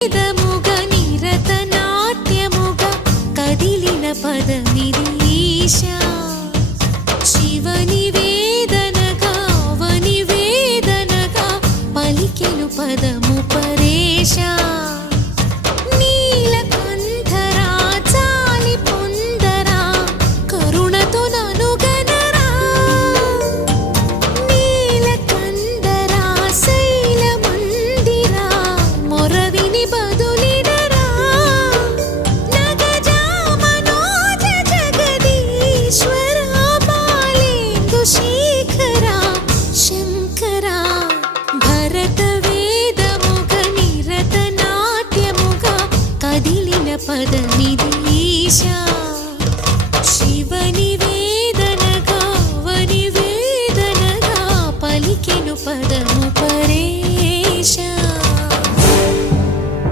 వేదముగ నిరత నాట్యముగ కదిలిన పదమిది ఈశా శివని వేదనగా అవని వేదనగా పలికెను పదము పరేశా నీలకంఠరా చాలి పొందరా కరుణతో ననుగనరా నీలకంఠరా శైలమందిరా మొరవిని బదులిడరా నగజా మనోజ జగదీశ్వరా బాలేందు శేఖరా శంకరా భరత వేదముగ నిరత నాట్యముగ కదిలిన పదమిది ఈశా